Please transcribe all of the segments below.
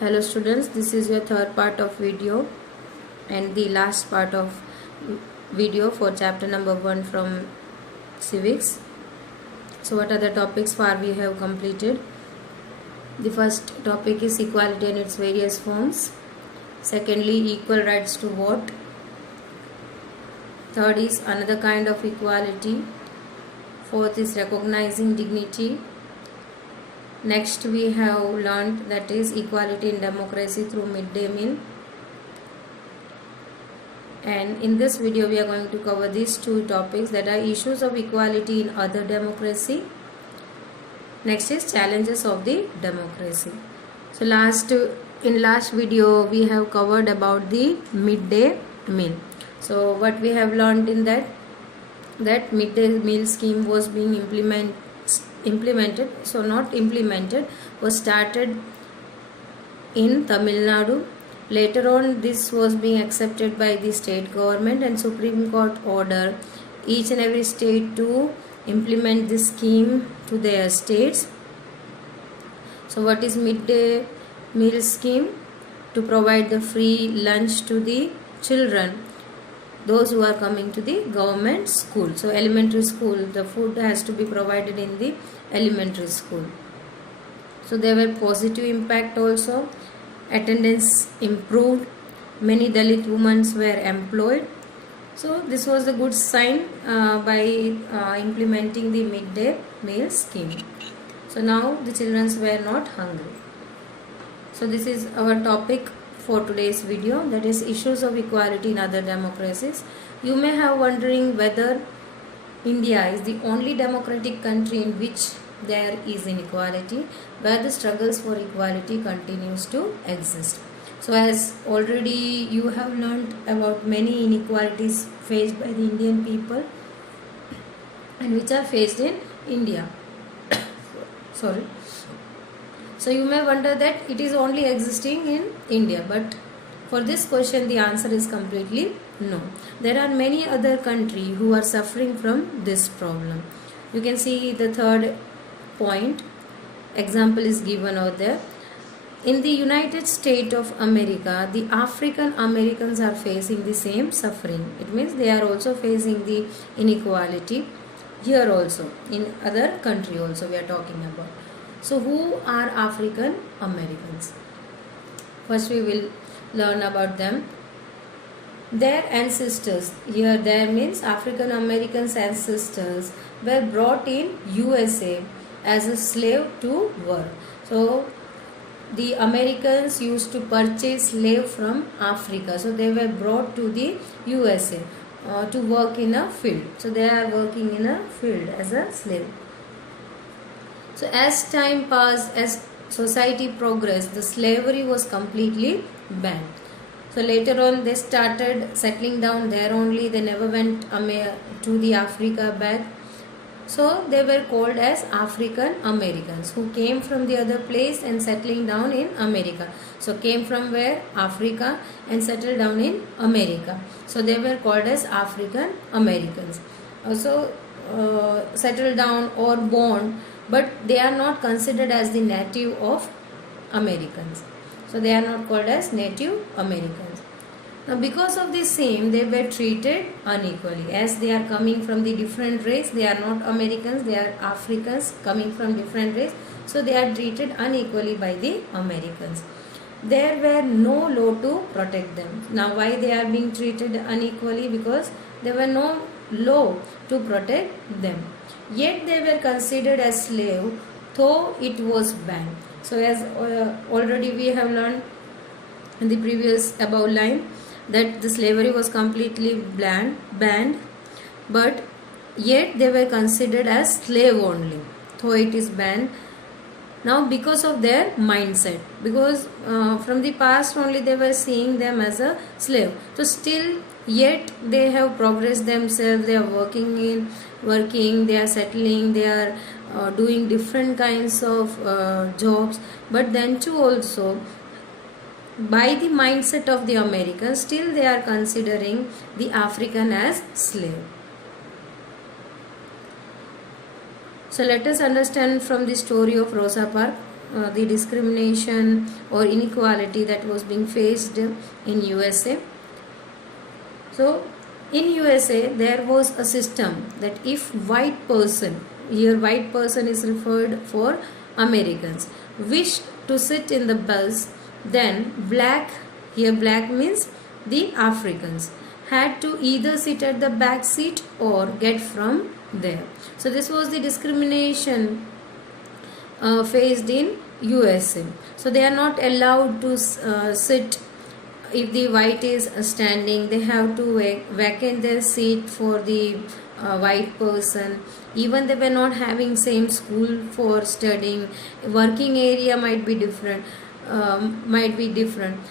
Hello students, this is your third part of video and the last part of video for chapter number 1 from civics. So what are the topics far we have completed? The first topic is equality and its various forms. Secondly, equal rights to vote. Third is another kind of equality. Fourth is recognizing dignity. Next we have learned that is equality in democracy through midday meal, and in this video we are going to cover these two topics, that are issues of equality in other democracy. Next is challenges of the democracy. So in last video we have covered about the midday meal. So what we have learned in that midday meal scheme was being was started in Tamil Nadu. Later on this was being accepted by the state government, and Supreme Court ordered each and every state to implement this scheme to their states. So what is midday meal scheme? To provide the free lunch to the children, those who are coming to the government school. So elementary school, the food has to be provided in the elementary school. So there were positive impact also. Attendance improved. Many Dalit women were employed. So this was a good sign by implementing the midday meal scheme. So now the children were not hungry. So this is our topic for today's video, that is issues of equality in other democracies. You may have wondering whether India is the only democratic country in which there is inequality, where the struggles for equality continues to exist. So as already you have learned about many inequalities faced by the Indian people and which are faced in India. Sorry. So you may wonder that it is only existing in India, but for this question the answer is completely no. There are many other countries who are suffering from this problem. You can see the third point, example is given out there. In the United States of America, the African Americans are facing the same suffering. It means they are also facing the inequality here also, in other country also we are talking about. So who are African Americans? First we will learn about them. Their ancestors, here there means African Americans ancestors, were brought in USA as a slave to work. So the Americans used to purchase slave from Africa. So they were brought to the USA to work in a field. So they are working in a field as a slave. So as time passed, as society progressed, the slavery was completely banned. So later on they started settling down there only. They never went to the Africa back. So they were called as African Americans, who came from the other place and settling down in America. So came from where? Africa, and settled down in America. So they were called as African Americans. Also settled down or born, but they are not considered as the native of Americans. So they are not called as Native Americans. Now because of the same, they were treated unequally. As they are coming from the different race, they are not Americans, they are Africans coming from different race. So they are treated unequally by the Americans. There were no law to protect them. Now why they are being treated unequally? Because there were no law to protect them. Yet they were considered as slave, though it was banned. So as already we have learned in the previous above line, that the slavery was completely banned, but yet they were considered as slave only, though it is banned. Now because of their mindset, because from the past only they were seeing them as a slave. So still yet they have progressed themselves. They are working, they are settling, they are doing different kinds of jobs. But then too also, by the mindset of the Americans, still they are considering the African as slave. So let us understand from the story of Rosa Parks. the discrimination or inequality that was being faced in USA. So in USA there was a system that if white person, here white person is referred for Americans, wished to sit in the bus, then black, here black means the Africans, had to either sit at the back seat or get from there. So this was the discrimination faced in USA. So they are not allowed to sit. If the white is standing, they have to vacate their seat for the white person. Even they were not having same school for studying, working area might be different.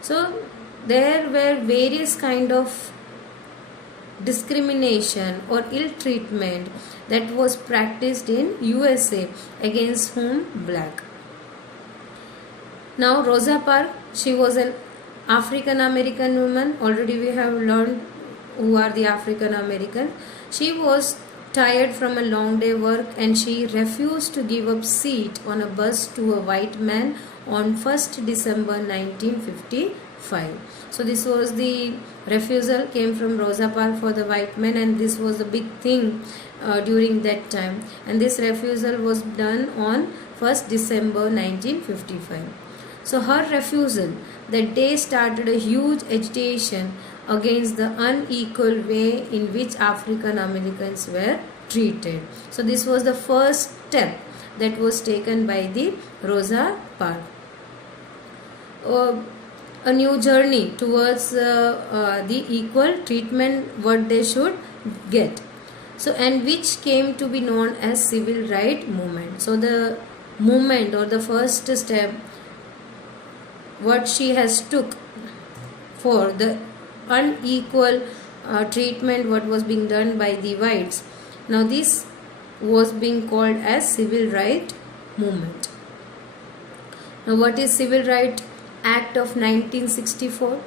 So there were various kind of discrimination or ill treatment that was practiced in USA against whom? Black. Now Rosa Parks, she was an African American woman. Already we have learned who are the African American. She was tired from a long day work and she refused to give up seat on a bus to a white man on 1st December 1955. So this was the refusal came from Rosa Parks for the white man, and this was the big thing during that time, and this refusal was done on 1st December 1955. So her refusal that day started a huge agitation against the unequal way in which African Americans were treated. So this was the first step that was taken by the Rosa Parks. A new journey towards the equal treatment what they should get. So and which came to be known as civil rights movement. So the movement or the first step what she has took for the unequal treatment what was being done by the whites. Now this was being called as civil rights movement. Now what is Civil Rights Act of 1964?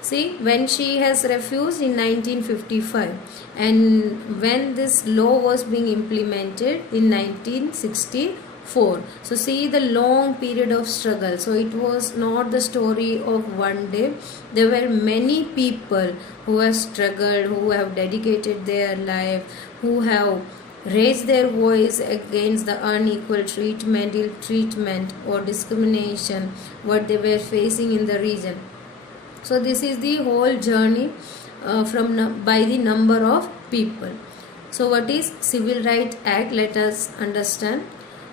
See, when she has refused in 1955 and when this law was being implemented in 1964. So see the long period of struggle. So it was not the story of one day. There were many people who have struggled, who have dedicated their life, who have raised their voice against the unequal treatment, ill treatment or discrimination what they were facing in the region. So this is the whole journey by the number of people. So what is Civil Rights Act? Let us understand.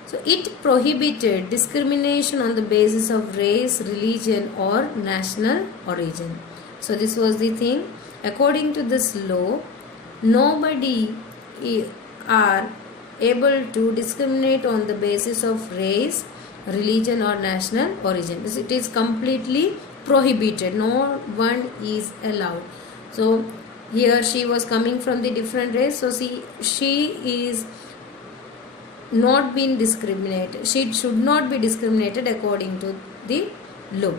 So it prohibited discrimination on the basis of race, religion or national origin. So this was the thing. According to this law, nobody are able to discriminate on the basis of race, religion or national origin. It is completely prohibited. No one is allowed. So here she was coming from the different race. So she is not being discriminated. She should not be discriminated according to the law.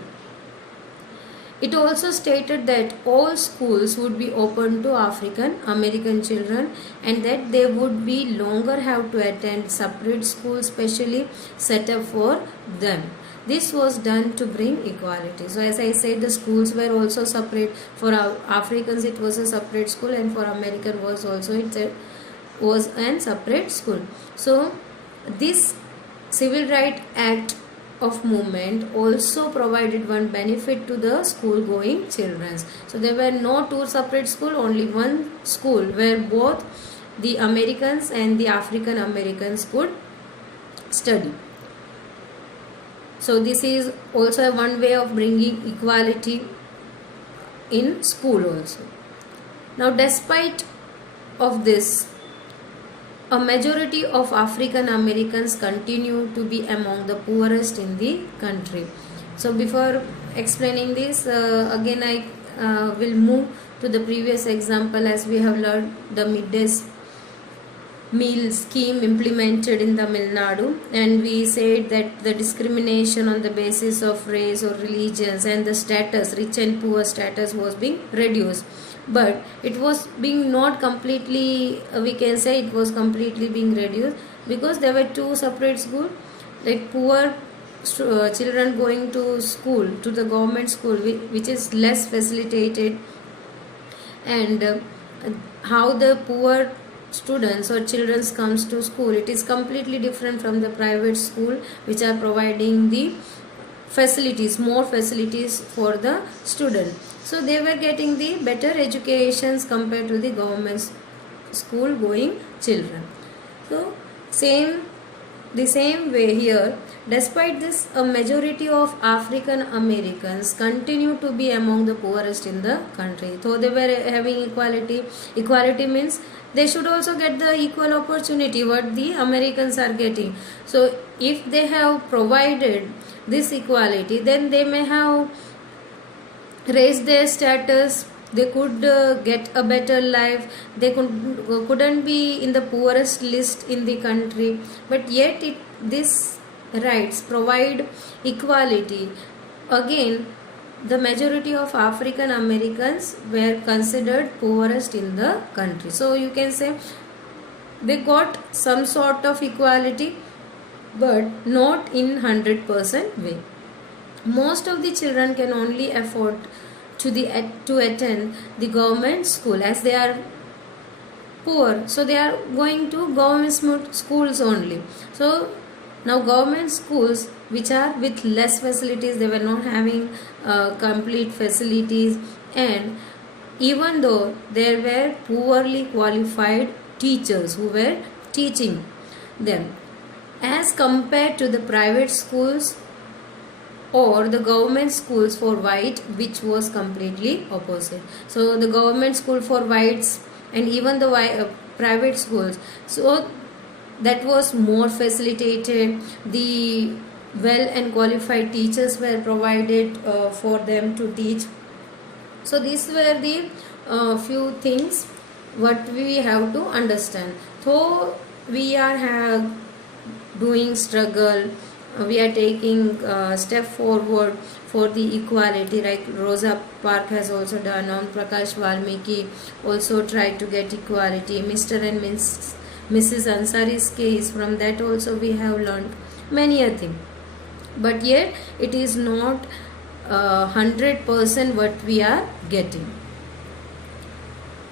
It also stated that all schools would be open to African American children and that they would be longer have to attend separate schools specially set up for them. This was done to bring equality. So as I said, the schools were also separate. For Africans it was a separate school and for American was also was a separate school. So this Civil Rights Act of movement also provided one benefit to the school going children. So there were no two separate school, only one school where both the Americans and the African Americans could study. So this is also one way of bringing equality in school also. Now despite of this, a majority of African Americans continue to be among the poorest in the country. So before explaining this, again I will move to the previous example. As we have learned the midday meal scheme implemented in Tamil Nadu, and we said that the discrimination on the basis of race or religions and the status, rich and poor status was being reduced. But it was being not completely, we can say it was completely being reduced because there were two separate schools. like poor children going to school, to the government school, which is less facilitated, and how the poor students or children comes to school, it is completely different from the private school, which are providing the facilities, more facilities for the student. So they were getting the better educations compared to the government school going children. So the same way here, despite this, a majority of African Americans continue to be among the poorest in the country. So they were having equality. Equality means they should also get the equal opportunity what the Americans are getting. So if they have provided this equality, then they may have raised their status, they could get a better life, they couldn't be in the poorest list in the country, but yet this rights provide equality. Again, the majority of African Americans were considered poorest in the country. So you can say they got some sort of equality, but not in 100% way. Most of the children can only afford to attend the government school, as they are poor, so they are going to government schools only. So now government schools which are with less facilities, they were not having complete facilities, and even though there were poorly qualified teachers who were teaching them, as compared to the private schools or the government schools for white, which was completely opposite. So the government school for whites and even the private schools, so that was more facilitated. The well and qualified teachers were provided for them to teach. So these were the few things what we have to understand. So we are doing struggle, we are taking step forward for the equality, like Rosa Parks has also done, Om Prakash Valmiki also tried to get equality, Mr. and Mrs. Ansari's case, from that also we have learned many a thing, but yet it is not 100% what we are getting.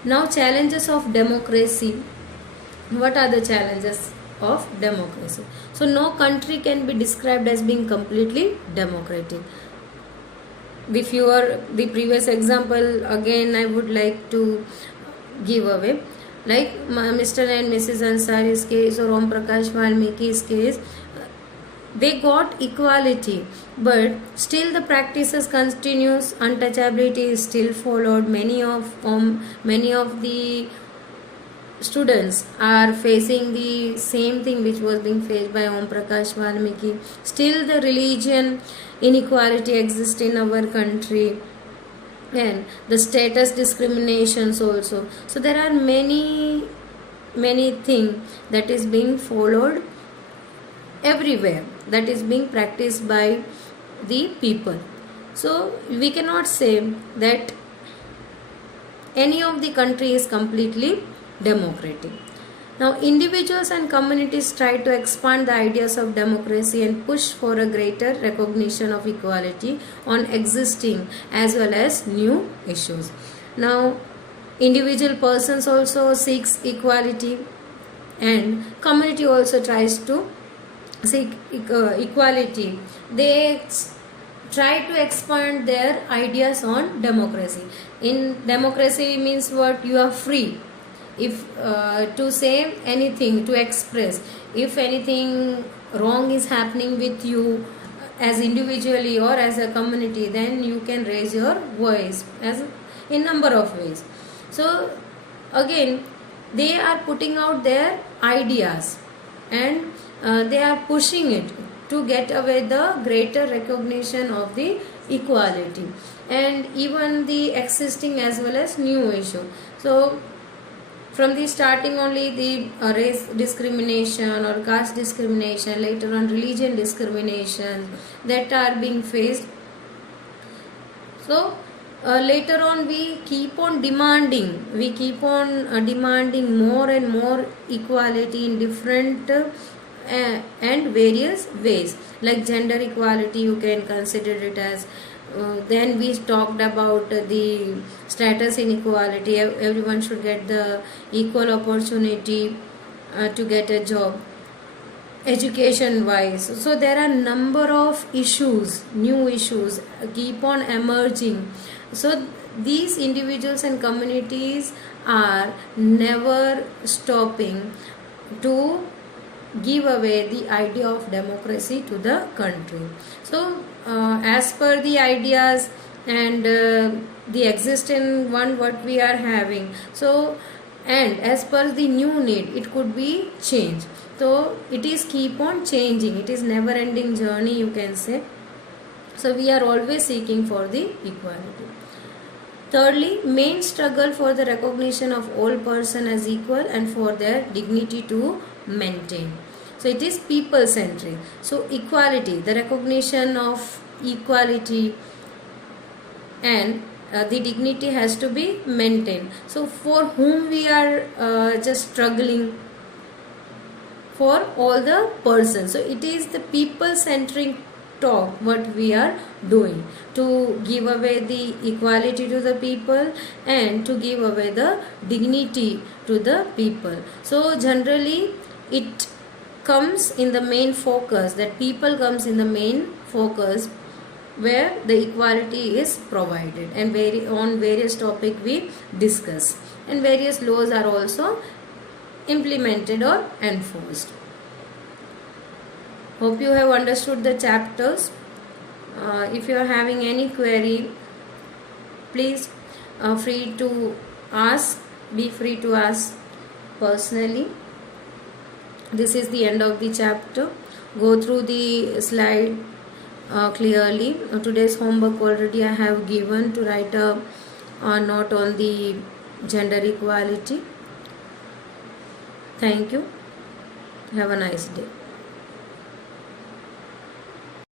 Now, challenges of democracy. What are the challenges of democracy? So no country can be described as being completely democratic. The previous example again I would like to give away, like Mr. and Mrs. Ansari's case or Om Prakash Valmiki's case, they got equality, but still the practices continues, untouchability is still followed. Many of the students are facing the same thing which was being faced by Om Prakash Valmiki. Still the religion inequality exists in our country, and the status discriminations also. So there are many things that is being followed everywhere, that is being practiced by the people. So we cannot say that any of the country is completely democratic. Now, individuals and communities try to expand the ideas of democracy and push for a greater recognition of equality on existing as well as new issues. Now, individual persons also seeks equality, and community also tries to seek equality. They try to expand their ideas on democracy. In democracy means what? You are free if to say anything, to express. If anything wrong is happening with you as individually or as a community, then you can raise your voice as in number of ways. So again, they are putting out their ideas, and they are pushing it to get away the greater recognition of the equality and even the existing as well as new issue. So from the starting only the race discrimination or caste discrimination, later on religion discrimination that are being faced. So later on we keep on demanding more and more equality in different and various ways, like gender equality you can consider it as. Then we talked about the status inequality. Everyone should get the equal opportunity to get a job, education wise. So there are number of issues, new issues keep on emerging. So these individuals and communities are never stopping to give away the idea of democracy to the country. So as per the ideas and the existing one what we are having, so and as per the new need it could be changed. So it is keep on changing, it is never ending journey you can say. So we are always seeking for the equality. Thirdly, main struggle for the recognition of all person as equal and for their dignity to maintain. So it is people centric. So equality, the recognition of equality and the dignity has to be maintained. So for whom we are just struggling? For all the persons. So it is the people centric talk what we are doing to give away the equality to the people and to give away the dignity to the people. So generally it comes in the main focus, that people comes in the main focus where the equality is provided, and on various topic we discuss, and various laws are also implemented or enforced. Hope you have understood the chapters. If you are having any query, please free to ask, be free to ask personally. This is the end of the chapter. Go through the slide clearly. Today's homework already I have given to write a note on the gender equality. Thank you. Have a nice day.